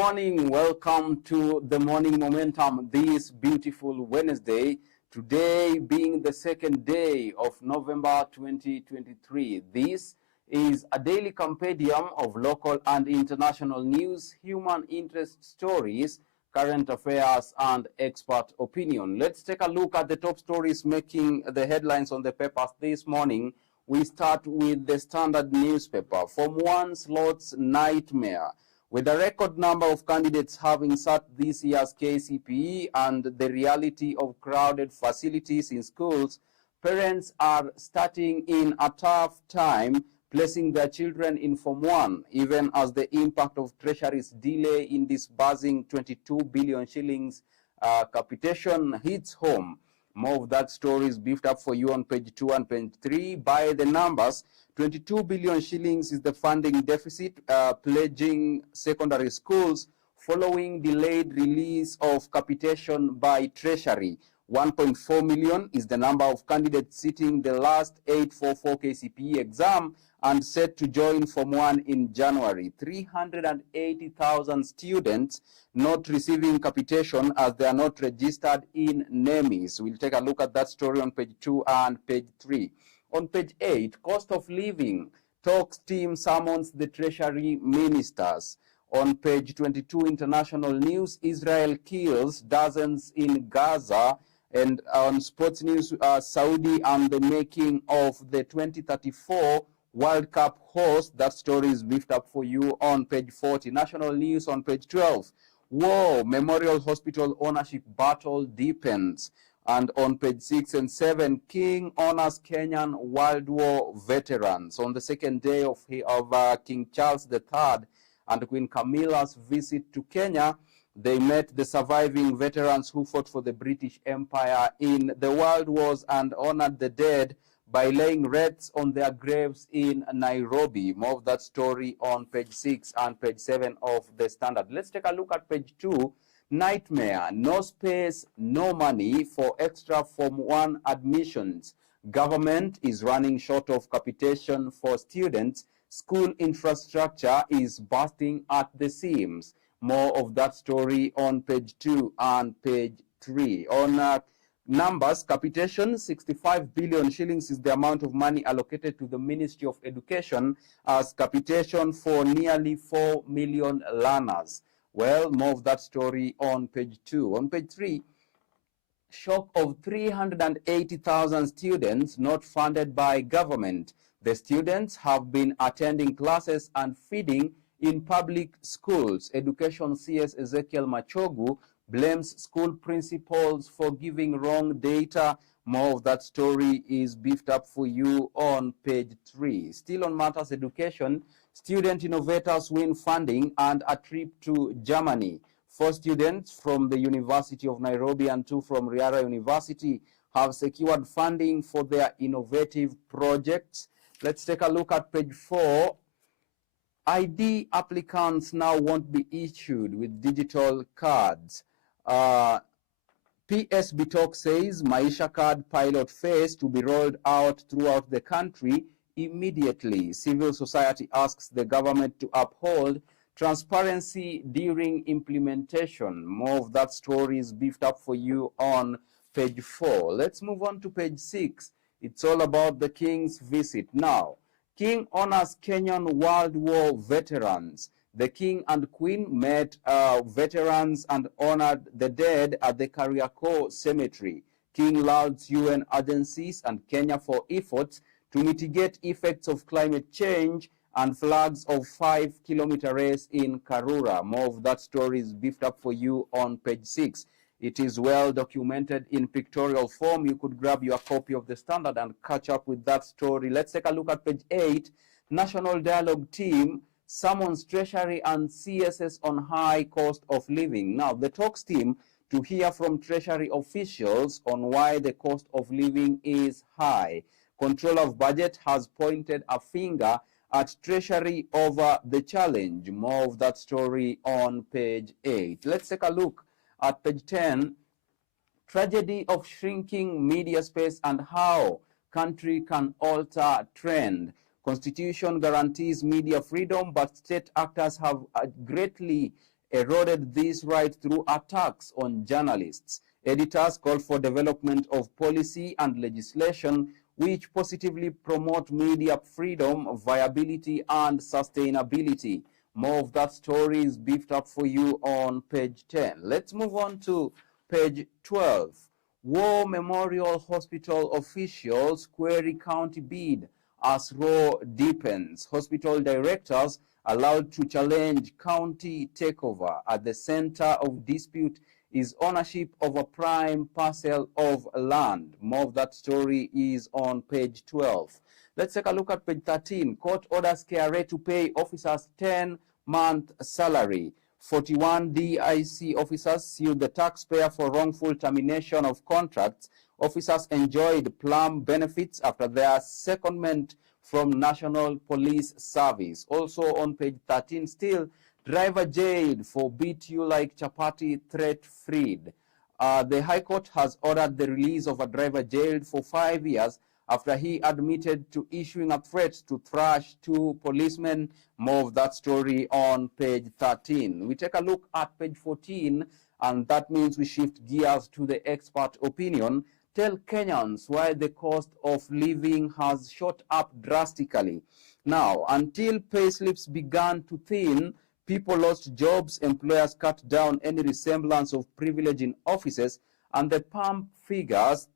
morning. Welcome to the Morning Momentum this beautiful Wednesday. Today being the second day of November 2023. This is a daily compendium of local and international news, human interest stories, current affairs, and expert opinion. Let's take a look at the top stories making the headlines on the papers this morning. We start with the Standard newspaper. Form 1 slots nightmare. With a record number of candidates having sat this year's KCPE and the reality of crowded facilities in schools, parents are starting in a tough time placing their children in Form 1, even as the impact of Treasury's delay in disbursing 22 billion shillings capitation hits home. More of that story is beefed up for you on page 2 and page 3. By the numbers, 22 billion shillings is the funding deficit pledging secondary schools following delayed release of capitation by Treasury. 1.4 million is the number of candidates sitting the last 844 KCPE exam and set to join Form 1 in January. 380,000 students not receiving capitation as they are not registered in NEMIS. We'll take a look at that story on page 2 and page 3. On page 8, cost of living. Talks team summons the Treasury ministers. On page 22, international news, Israel kills dozens in Gaza. And on sports news, Saudi and the making of the 2034 World Cup host. That story is beefed up for you on page 40. National news on page 12. War, Memorial Hospital ownership battle deepens. And on page 6 and 7, King honors Kenyan World War veterans. On the second day of King Charles III and Queen Camilla's visit to Kenya, they met the surviving veterans who fought for the British Empire in the World Wars and honored the dead by laying wreaths on their graves in Nairobi. More of that story on page 6 and page 7 of the Standard. Let's take a look at page 2. Nightmare, no space, no money for extra Form 1 admissions. Government is running short of capitation for students. School infrastructure is bursting at the seams. More of that story on page 2 and page 3. On numbers, capitation, 65 billion shillings is the amount of money allocated to the Ministry of Education as capitation for nearly 4 million learners. Well, more of that story on page 2. On page 3, shock of 380,000 students not funded by government. The students have been attending classes and feeding in public schools. Education CS Ezekiel Machogu blames school principals for giving wrong data. More of that story is beefed up for you on page 3. Still on matters education, student innovators win funding and a trip to Germany. 4 students from the University of Nairobi and 2 from Riara University have secured funding for their innovative projects. Let's take a look at page 4. ID applicants now won't be issued with digital cards. PSB Talk says Maisha Card pilot phase to be rolled out throughout the country immediately. Civil society asks the government to uphold transparency during implementation. More of that story is beefed up for you on page 4. Let's move on to page 6. It's all about the King's visit. Now, King honors Kenyan World War veterans. The King and Queen met veterans and honored the dead at the Kariakor Cemetery. King lauds UN agencies and Kenya for efforts to mitigate effects of climate change and flags of 5-kilometer race in Karura. More of that story is beefed up for you on page 6. It is well documented in pictorial form. You could grab your copy of the Standard and catch up with that story. Let's take a look at page 8. National Dialogue Team summons Treasury and CSS on high cost of living. Now, the talks team to hear from Treasury officials on why the cost of living is high. Controller of Budget has pointed a finger at Treasury over the challenge. More of that story on page 8. Let's take a look at page 10, tragedy of shrinking media space and how country can alter trend. Constitution guarantees media freedom, but state actors have greatly eroded this right through attacks on journalists. Editors called for development of policy and legislation which positively promote media freedom, viability, and sustainability. More of that story is beefed up for you on page 10. Let's move on to page 12. War Memorial Hospital officials query county bid as row deepens. Hospital directors allowed to challenge county takeover. At the center of dispute is ownership of a prime parcel of land. More of that story is on page 12. Let's take a look at page 13. Court orders KRA to pay officers 10-month salary. 41 DIC officers sued the taxpayer for wrongful termination of contracts. Officers enjoyed plum benefits after their secondment from National Police Service. Also on page 13, still, driver jailed for beat you like chapati threat freed. The High Court has ordered the release of a driver jailed for 5 years after he admitted to issuing a threat to thrash 2 policemen. More of that story on page 13. We take a look at page 14, and that means we shift gears to the expert opinion. Tell Kenyans why the cost of living has shot up drastically. Now, until payslips began to thin, people lost jobs, employers cut down any resemblance of privilege in offices, and the pump figures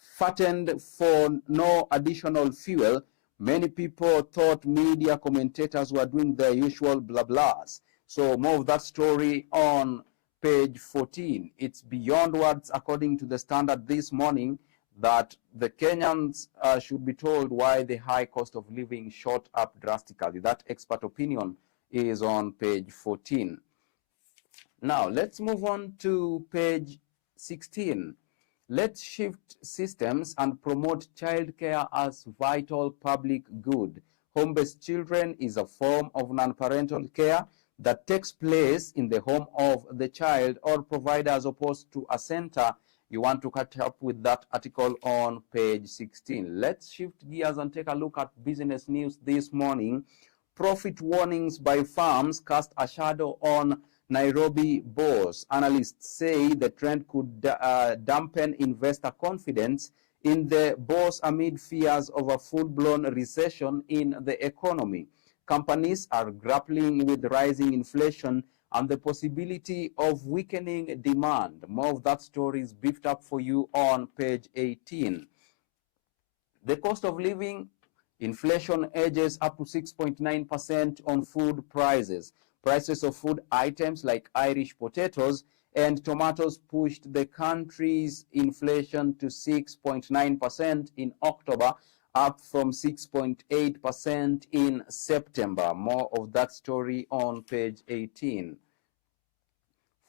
fattened for no additional fuel. Many people thought media commentators were doing their usual blah blahs. So more of that story on page 14. It's beyond words, according to the Standard this morning, that the Kenyans should be told why the high cost of living shot up drastically. That expert opinion is on page 14. Now, let's move on to page 16. Let's shift systems and promote childcare as vital public good. Home-based children is a form of non-parental care that takes place in the home of the child or provider as opposed to a center. You want to catch up with that article on page 16. Let's shift gears and take a look at business news this morning. Profit warnings by firms cast a shadow on Nairobi bourse. Analysts say the trend could dampen investor confidence in the bourse amid fears of a full-blown recession in the economy. Companies are grappling with rising inflation and the possibility of weakening demand. More of that story is beefed up for you on page 18. The cost of living, inflation edges up to 6.9% on food prices. Prices of food items like Irish potatoes and tomatoes pushed the country's inflation to 6.9% in October, up from 6.8% in September. More of that story on page 18.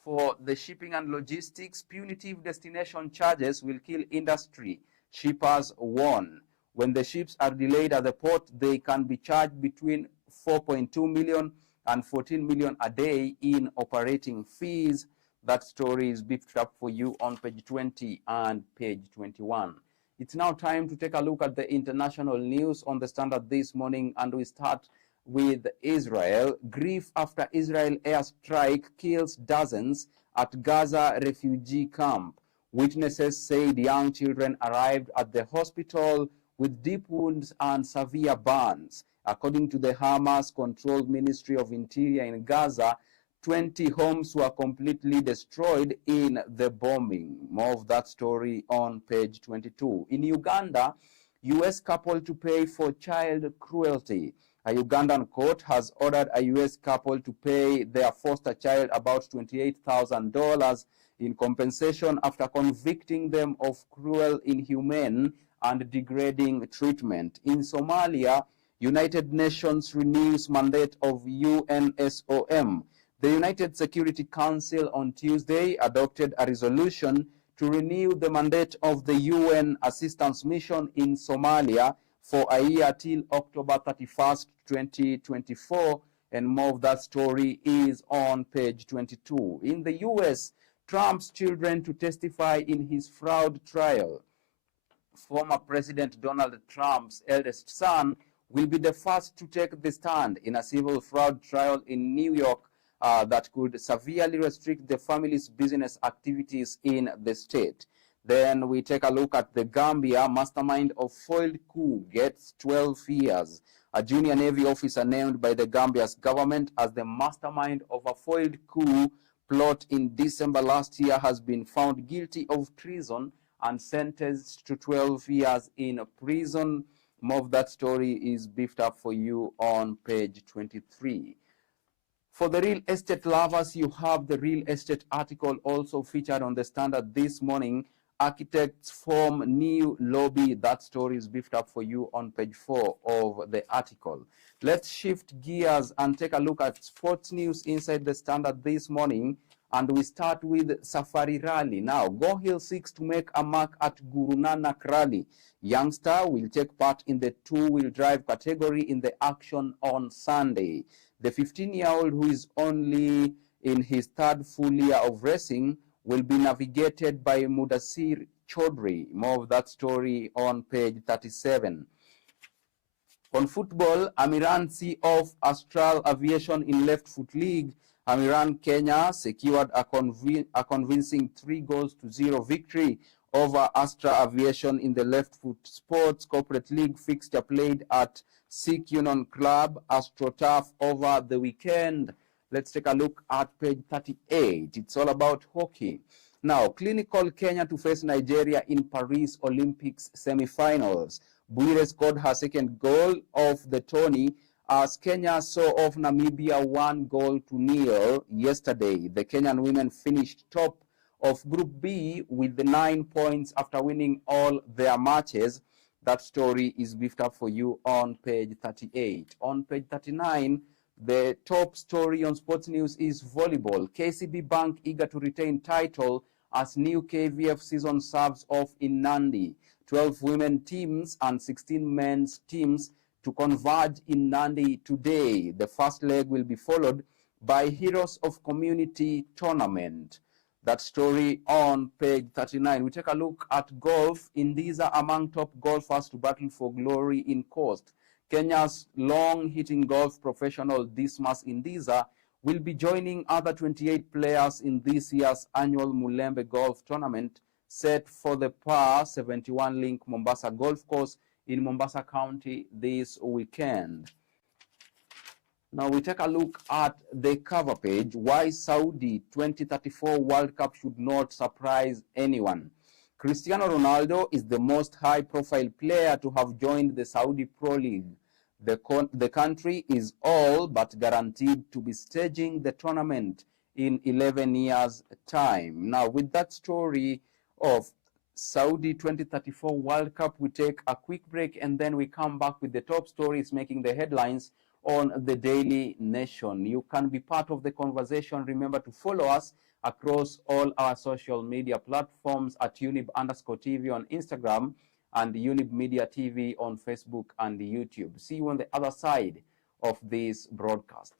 For the shipping and logistics, punitive destination charges will kill industry, shippers warn. When the ships are delayed at the port, they can be charged between 4.2 million and 14 million a day in operating fees. That story is beefed up for you on page 20 and page 21. It's now time to take a look at the international news on the Standard this morning, and we start with Israel. Grief after Israel airstrike kills dozens at Gaza refugee camp. Witnesses said young children arrived at the hospital with deep wounds and severe burns. According to the Hamas-controlled Ministry of Interior in Gaza, 20 homes were completely destroyed in the bombing. More of that story on page 22. In Uganda, U.S. couple to pay for child cruelty. A Ugandan court has ordered a U.S. couple to pay their foster child about $28,000 in compensation after convicting them of cruel, inhumane, and degrading treatment. In Somalia, United Nations renews mandate of UNSOM. The United Security Council on Tuesday adopted a resolution to renew the mandate of the UN Assistance Mission in Somalia for a year till October 31st, 2024, and more of that story is on page 22. In the US, Trump's children to testify in his fraud trial. Former President Donald Trump's eldest son will be the first to take the stand in a civil fraud trial in New York that could severely restrict the family's business activities in the state. Then we take a look at the Gambia. Mastermind of foiled coup gets 12 years. A junior Navy officer named by the Gambia's government as the mastermind of a foiled coup plot in December last year has been found guilty of treason and sentenced to 12 years in prison. More of that story is beefed up for you on page 23. For the real estate lovers, you have the real estate article also featured on the Standard this morning. Architects form new lobby. That story is beefed up for you on page 4 of the article. Let's shift gears and take a look at sports news inside the Standard this morning. And we start with Safari Rally. Now, Go Hill seeks to make a mark at Guru Nanak Rally. Youngster will take part in the two-wheel drive category in the action on Sunday. The 15-year-old, who is only in his third full year of racing, will be navigated by Mudassir Chaudhry. More of that story on page 37. On football, Amiran see off Astral Aviation in Left Foot League. Amiran Kenya secured a convincing 3-0 victory over Astra Aviation in the Left Foot Sports Corporate League fixture played at Sikh Union Club AstroTurf over the weekend. Let's take a look at page 38. It's all about hockey. Now, Clinical Kenya to face Nigeria in Paris Olympics semi-finals. Buire scored her second goal of the tourney as Kenya saw off Namibia 1-0 yesterday. The Kenyan women finished top of Group B with the 9 points after winning all their matches. That story is beefed up for you on page 38. On page 39, the top story on sports news is volleyball. KCB Bank eager to retain title as new KVF season serves off in Nandi. 12 women teams and 16 men's teams to converge in Nandi today. The first leg will be followed by Heroes of Community Tournament. That story on page 39. We take a look at golf. These are among top golfers to battle for glory in Coast. Kenya's long-hitting golf professional Dismas Indiza will be joining other 28 players in this year's annual Mulembe Golf Tournament set for the Par 71 Link Mombasa Golf Course in Mombasa County this weekend. Now we take a look at the cover page. Why Saudi 2034 World Cup should not surprise anyone. Cristiano Ronaldo is the most high-profile player to have joined the Saudi Pro League. The country is all but guaranteed to be staging the tournament in 11 years' time. Now, with that story of Saudi 2034 World Cup, we take a quick break and then we come back with the top stories making the headlines on the Daily Nation. You can be part of the conversation. Remember to follow us across all our social media platforms at Younib_TV on Instagram and Younib Media TV on Facebook and YouTube. See you on the other side of this broadcast.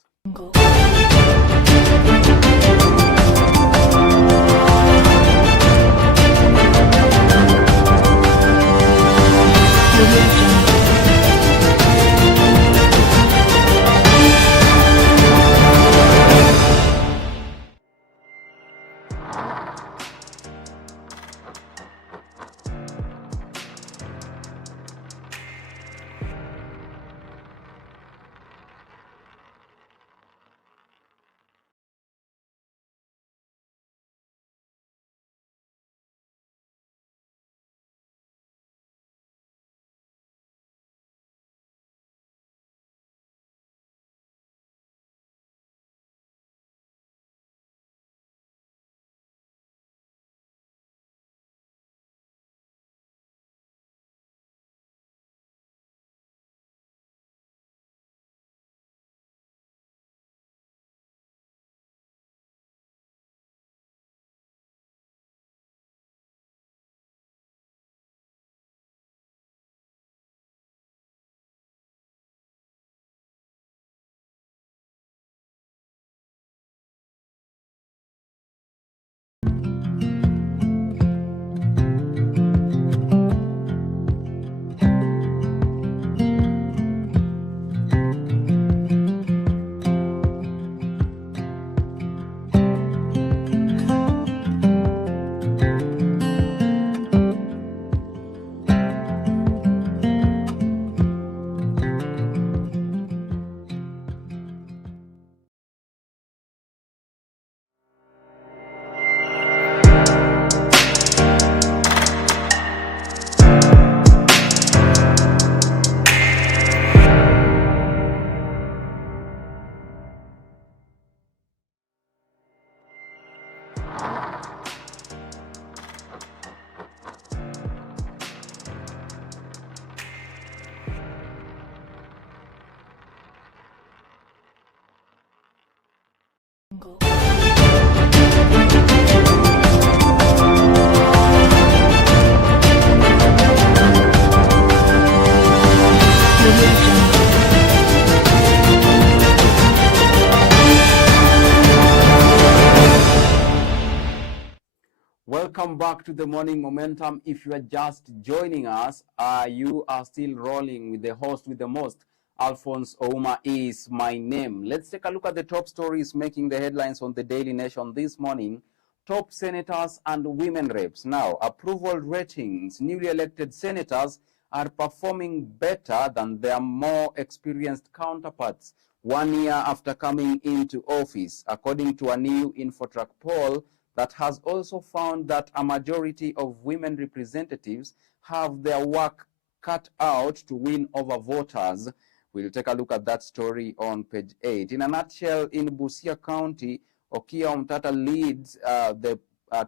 Welcome back to the Morning Momentum. If you are just joining us, you are still rolling with the host with the most. Alfonsoh is my name. Let's take a look at the top stories making the headlines on the Daily Nation this morning. Top senators and women reps. Now, approval ratings. Newly elected senators are performing better than their more experienced counterparts 1 year after coming into office, according to a new Infotrack poll that has also found that a majority of women representatives have their work cut out to win over voters. We'll take a look at that story on page 8. In a nutshell, in Busia County, Okia Omtata leads the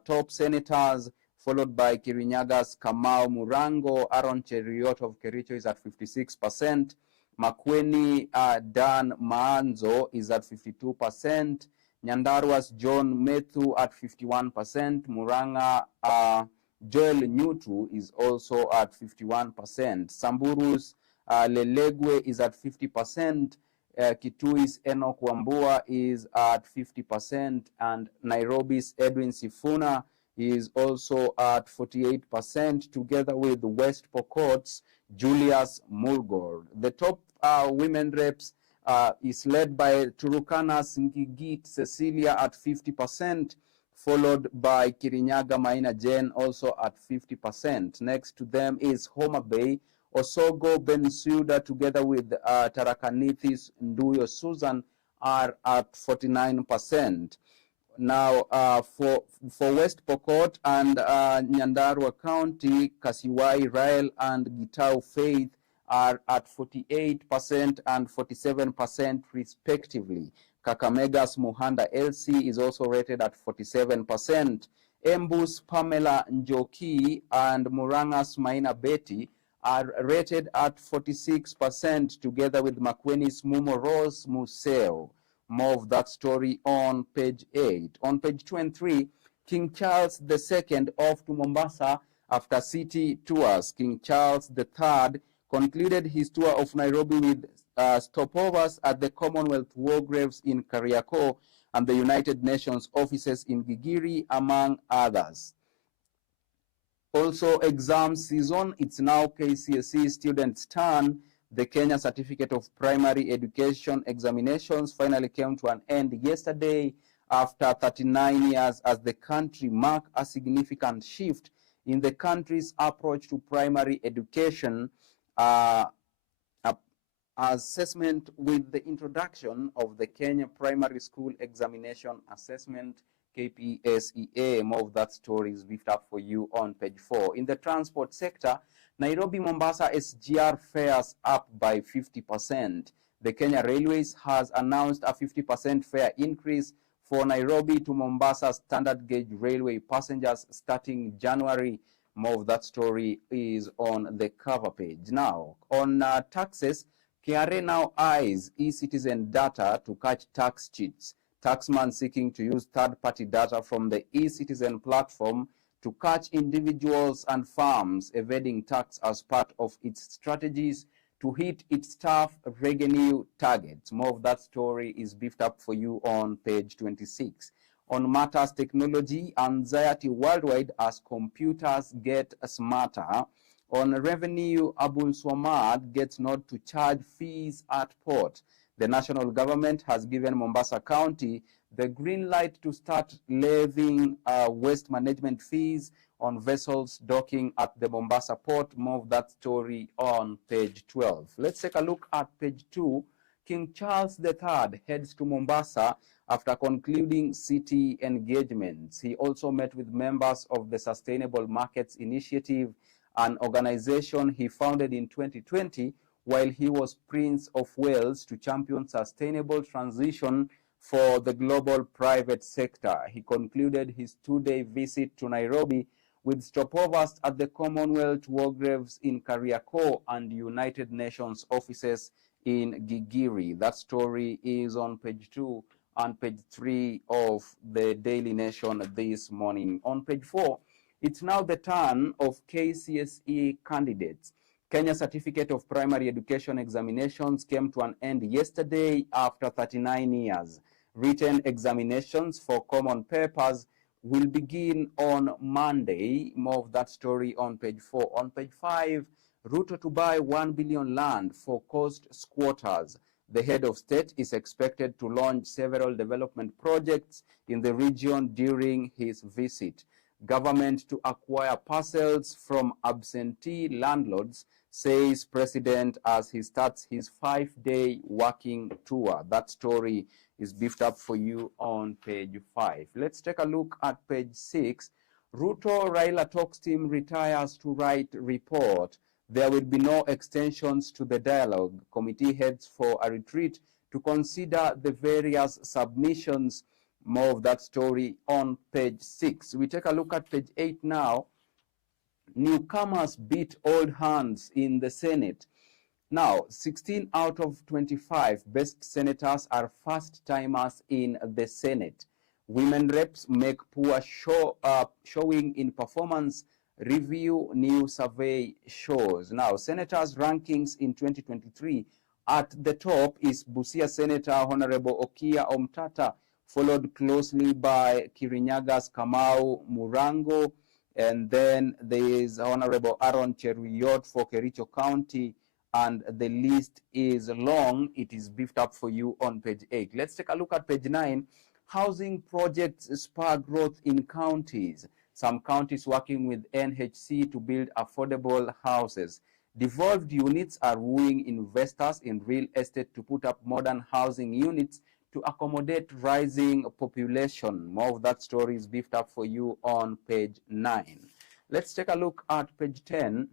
top senators, followed by Kirinyaga's Kamau Murango. Aaron Cheriot of Kericho is at 56%. Makueni Dan Maanzo is at 52%. Nyandarwa's John Methu at 51%. Muranga Joel Nyutu is also at 51%. Samburu's Lelegwe is at 50%. Kitui's Enoch Wambua is at 50%. And Nairobi's Edwin Sifuna is also at 48%, together with West Pokot's Julius Mulgore. The top women reps is led by Turukana's Ngigit Cecilia at 50%, followed by Kirinyaga Maina Jen also at 50%. Next to them is Homa Bay, Osogo Bensuda together with Tarakanithis Nduyo Susan are at 49%. Now, for West Pokot and Nyandarua County, Kasiwai, Rael, and Gitau Faith are at 48% and 47% respectively. Kakamega's Muhanda LC is also rated at 47%. Embu's Pamela Njoki and Muranga's Maina Betty are rated at 46%, together with Makwenis Mumo Rose Museo. More of that story on page 8. On page 2 and 3, King Charles II off to Mombasa after city tours. King Charles III concluded his tour of Nairobi with stopovers at the Commonwealth War Graves in Kariakoo and the United Nations offices in Gigiri, among others. Also, exam season, it's now KCSE students' turn. The Kenya Certificate of Primary Education examinations finally came to an end yesterday after 39 years as the country marked a significant shift in the country's approach to primary education assessment with the introduction of the Kenya Primary School Examination Assessment, KPSEA. More of that story is beefed up for you on page 4. In the transport sector, Nairobi-Mombasa SGR fares up by 50%. The Kenya Railways has announced a 50% fare increase for Nairobi to Mombasa standard gauge railway passengers starting January. More of that story is on the cover page. Now, on taxes, KRA now eyes e-citizen data to catch tax cheats. Taxman seeking to use third-party data from the e-citizen platform to catch individuals and firms evading tax as part of its strategies to hit its staff revenue targets. More of that story is beefed up for you on page 26. On matters technology, anxiety worldwide as computers get smarter. On revenue, Abul Swamad gets nod to charge fees at port. The national government has given Mombasa County the green light to start levying waste management fees on vessels docking at the Mombasa port. More of that story on page 12. Let's take a look at page 2. King Charles III heads to Mombasa after concluding city engagements. He also met with members of the Sustainable Markets Initiative, an organization he founded in 2020 while he was Prince of Wales, to champion sustainable transition for the global private sector. He concluded his 2-day visit to Nairobi with stopovers at the Commonwealth War Graves in Kariakoo and United Nations offices in Gigiri. That story is on page 2 and page 3 of the Daily Nation this morning. On page 4, it's now the turn of KCSE candidates. Kenya Certificate of Primary Education examinations came to an end yesterday after 39 years. Written examinations for common papers will begin on Monday. More of that story on page 4. On page 5, Ruto to buy 1 billion land for coast squatters. The head of state is expected to launch several development projects in the region during his visit. Government to acquire parcels from absentee landlords, says President as he starts his 5-day working tour. That story is beefed up for you on page 5. Let's take a look at page 6. Ruto Raila talks team retires to write report. There will be no extensions to the dialogue. Committee heads for a retreat to consider the various submissions. More of that story on page 6. We take a look at page 8 now. Newcomers beat old hands in the Senate. Now, 16 out of 25 best senators are first-timers in the Senate. Women reps make poor showing in performance review, new survey shows. Now, senators' rankings in 2023, at the top is Busia Senator Honorable Okia Omtata, followed closely by Kirinyaga's Kamau Murango, and then there is Honorable Aaron Cheruyot for Kericho County, and the list is long. It is beefed up for you on page 8. Let's take a look at page 9. Housing projects spur growth in counties. Some counties working with NHC to build affordable houses. Devolved units are wooing investors in real estate to put up modern housing units to accommodate rising population. More of that story is beefed up for you on page 9. Let's take a look at page 10.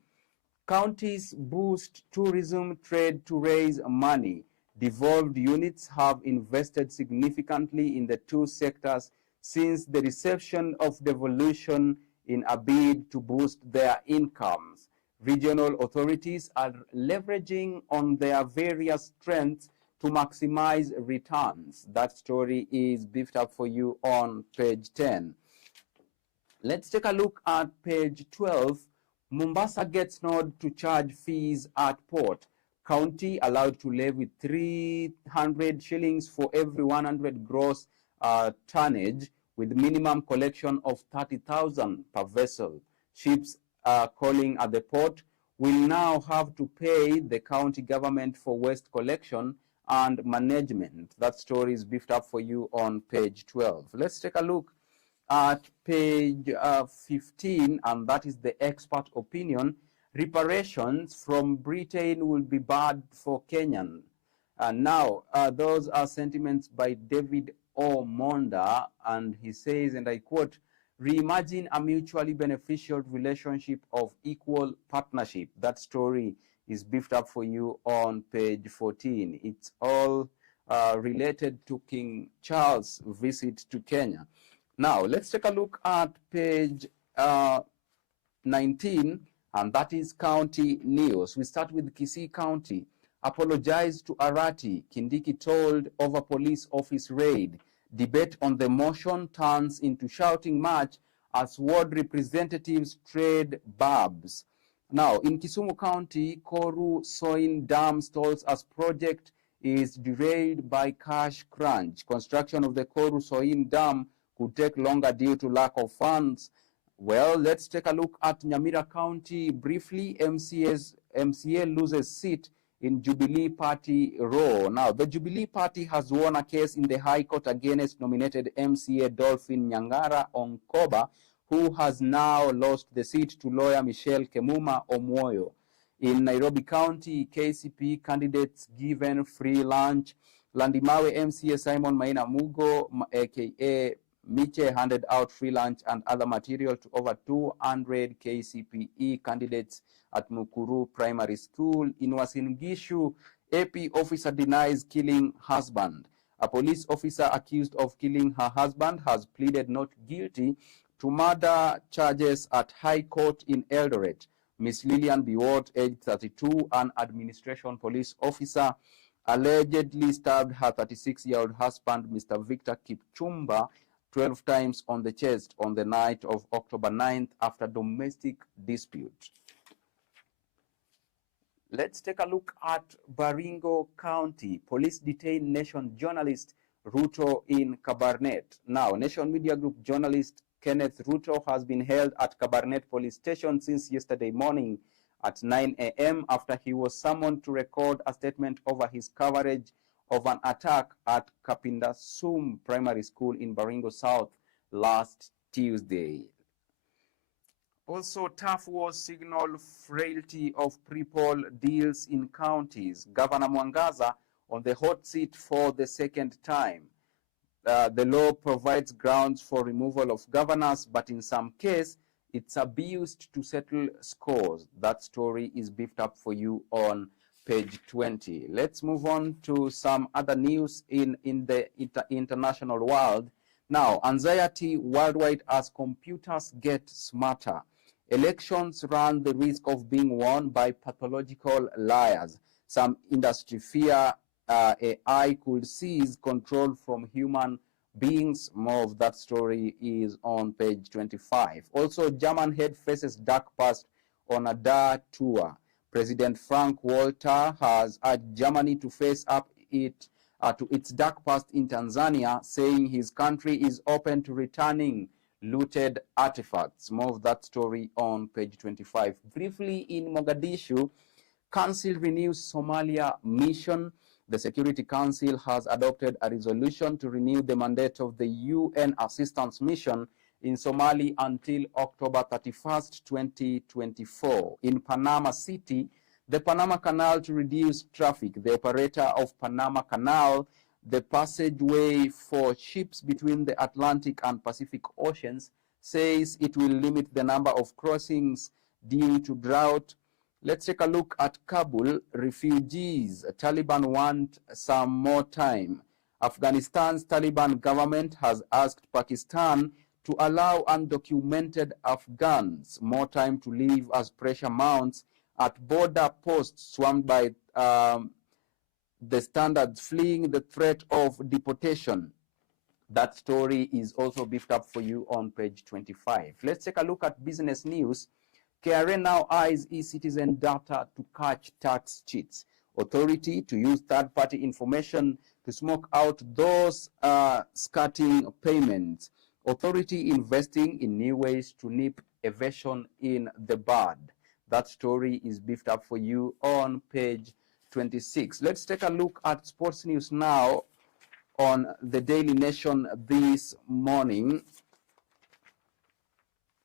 Counties boost tourism trade to raise money. Devolved units have invested significantly in the two sectors since the reception of devolution in a bid to boost their incomes. Regional authorities are leveraging on their various strengths to maximize returns. That story is beefed up for you on page 10. Let's take a look at page 12. Mombasa gets nod to charge fees at port. County allowed to levy 300 shillings for every 100 gross tonnage, with minimum collection of 30,000 per vessel. Ships calling at the port will now have to pay the county government for waste collection and management. That story is beefed up for you on page 12. Let's take a look at page 15, and that is the expert opinion. Reparations from Britain will be bad for Kenyan. Now, those are sentiments by David Omonda, and he says, and I quote, reimagine a mutually beneficial relationship of equal partnership. That story is beefed up for you on page 14. It's all related to King Charles' visit to Kenya. Now, let's take a look at page 19, and that is county news. We start with Kisii County. Apologized to Arati, Kindiki told over police office raid. Debate on the motion turns into shouting match as ward representatives trade barbs. Now, in Kisumu County, Koru Soin Dam stalls as project is derailed by cash crunch. Construction of the Koru Soin Dam could take longer due to lack of funds. Well, let's take a look at Nyamira County briefly. MCA loses seat in Jubilee Party row. Now, the Jubilee Party has won a case in the High Court against nominated MCA Dolphin Nyangara Onkoba, who has now lost the seat to lawyer Michelle Kemuma Omwoyo. In Nairobi County, KCP candidates given free lunch. Landimawe MCA Simon Maina Mugo, aka Miche, handed out free lunch and other material to over 200 KCPE candidates at Mukuru Primary School. In Uasin Gishu, AP officer denies killing husband. A police officer accused of killing her husband has pleaded not guilty to murder charges at High Court in Eldoret. Miss Lillian Biwott, age 32, an administration police officer, allegedly stabbed her 36-year-old husband, Mr. Victor Kipchumba, 12 times on the chest on the night of October 9th after domestic dispute. Let's take a look at Baringo County. Police detain Nation journalist Ruto in Kabarnet. Now, Nation Media Group journalist Kenneth Ruto has been held at Kabarnet Police Station since yesterday morning at 9 a.m. after he was summoned to record a statement over his coverage of an attack at Kapindasum Primary School in Baringo South last Tuesday. Also, tough was signal frailty of pre-poll deals in counties. Governor Mwangaza on the hot seat for the second time. The law provides grounds for removal of governors, but in some case, it's abused to settle scores. That story is beefed up for you on page 20. Let's move on to some other news in the international world. Now, anxiety worldwide as computers get smarter. Elections run the risk of being won by pathological liars. Some industry fear AI could seize control from human beings. More of that story is on page 25. Also, German head faces dark past on a DAR tour. President Frank Walter has urged Germany to face up to its dark past in Tanzania, saying his country is open to returning looted artifacts. More of that story on page 25. Briefly, in Mogadishu, Council renews Somalia mission. The Security Council has adopted a resolution to renew the mandate of the UN assistance mission in Somalia until October 31st, 2024. In Panama City, the Panama Canal to reduce traffic. The operator of Panama Canal, the passageway for ships between the Atlantic and Pacific Oceans, says it will limit the number of crossings due to drought. Let's take a look at Kabul. Refugees, Taliban want some more time. Afghanistan's Taliban government has asked Pakistan to allow undocumented Afghans more time to leave as pressure mounts at border posts swarmed by the standards fleeing the threat of deportation. That story is also beefed up for you on page 25. Let's take a look at business news. KRA now eyes e-citizen data to catch tax cheats. Authority to use third-party information to smoke out those skirting payments. Authority investing in new ways to nip evasion in the bud. That story is beefed up for you on page 26. Let's take a look at sports news now on the Daily Nation this morning.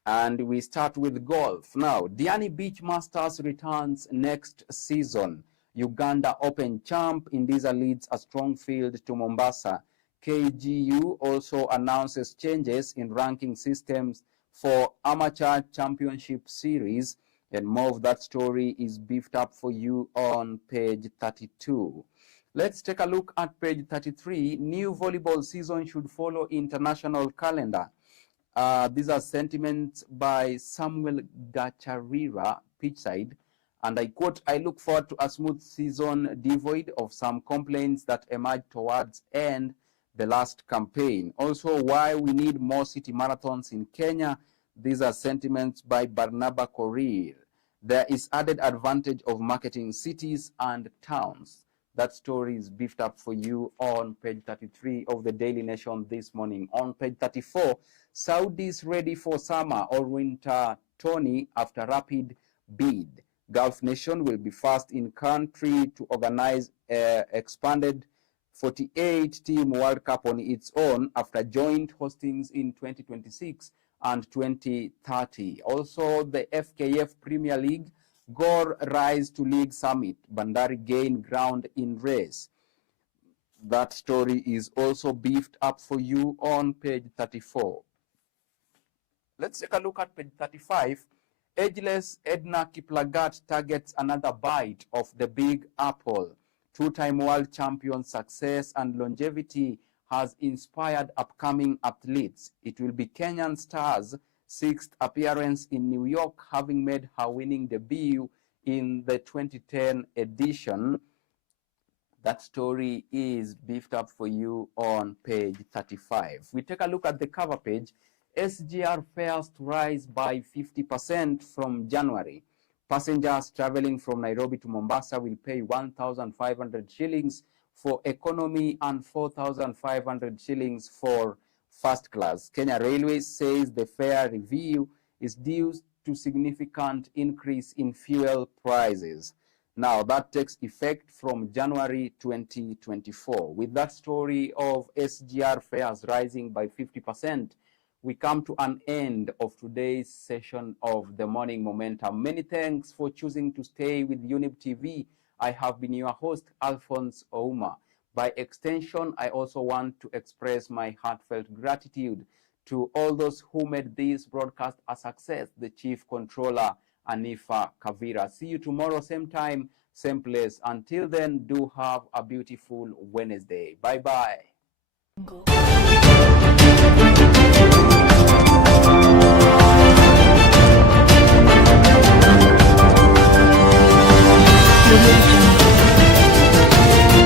And we start with golf. Now, Diani Beach Masters returns next season. Uganda Open champ Indiza leads a strong field to Mombasa. KGU also announces changes in ranking systems for Amateur Championship Series. And more of that story is beefed up for you on page 32. Let's take a look at page 33. New volleyball season should follow international calendar. These are sentiments by Samuel Gacharira, pitchside, and I quote, "I look forward to a smooth season devoid of some complaints that emerged towards end the last campaign. Also, why we need more city marathons in Kenya." These are sentiments by Barnaba Korir. There is added advantage of marketing cities and towns. That story is beefed up for you on page 33 of the Daily Nation this morning. On page 34, Saudis ready for summer or winter tourney after rapid bid. Gulf nation will be first in country to organize expanded 48-team World Cup on its own after joint hostings in 2026 and 2030. Also, the FKF Premier League, Gor rise to league summit. Bandari gain ground in race. That story is also beefed up for you on page 34. Let's take a look at page 35. Ageless Edna Kiplagat targets another bite of the Big Apple. Two-time world champion success and longevity has inspired upcoming athletes. It will be Kenyan Stars' sixth appearance in New York, having made her winning debut in the 2010 edition. That story is beefed up for you on page 35. We take a look at the cover page. SGR fares to rise by 50% from January. Passengers traveling from Nairobi to Mombasa will pay 1,500 shillings for economy and 4,500 shillings for first class. Kenya Railways says the fare review is due to significant increase in fuel prices. Now, that takes effect from January 2024. With that story of SGR fares rising by 50%, we come to an end of today's session of the Morning Momentum. Many thanks for choosing to stay with Younib TV. I have been your host, Alfonsoh. By extension, I also want to express my heartfelt gratitude to all those who made this broadcast a success, the Chief Controller, Anifa, Kavira. See you tomorrow, same time, same place. Until then, do have a beautiful Wednesday. Bye-bye. Go.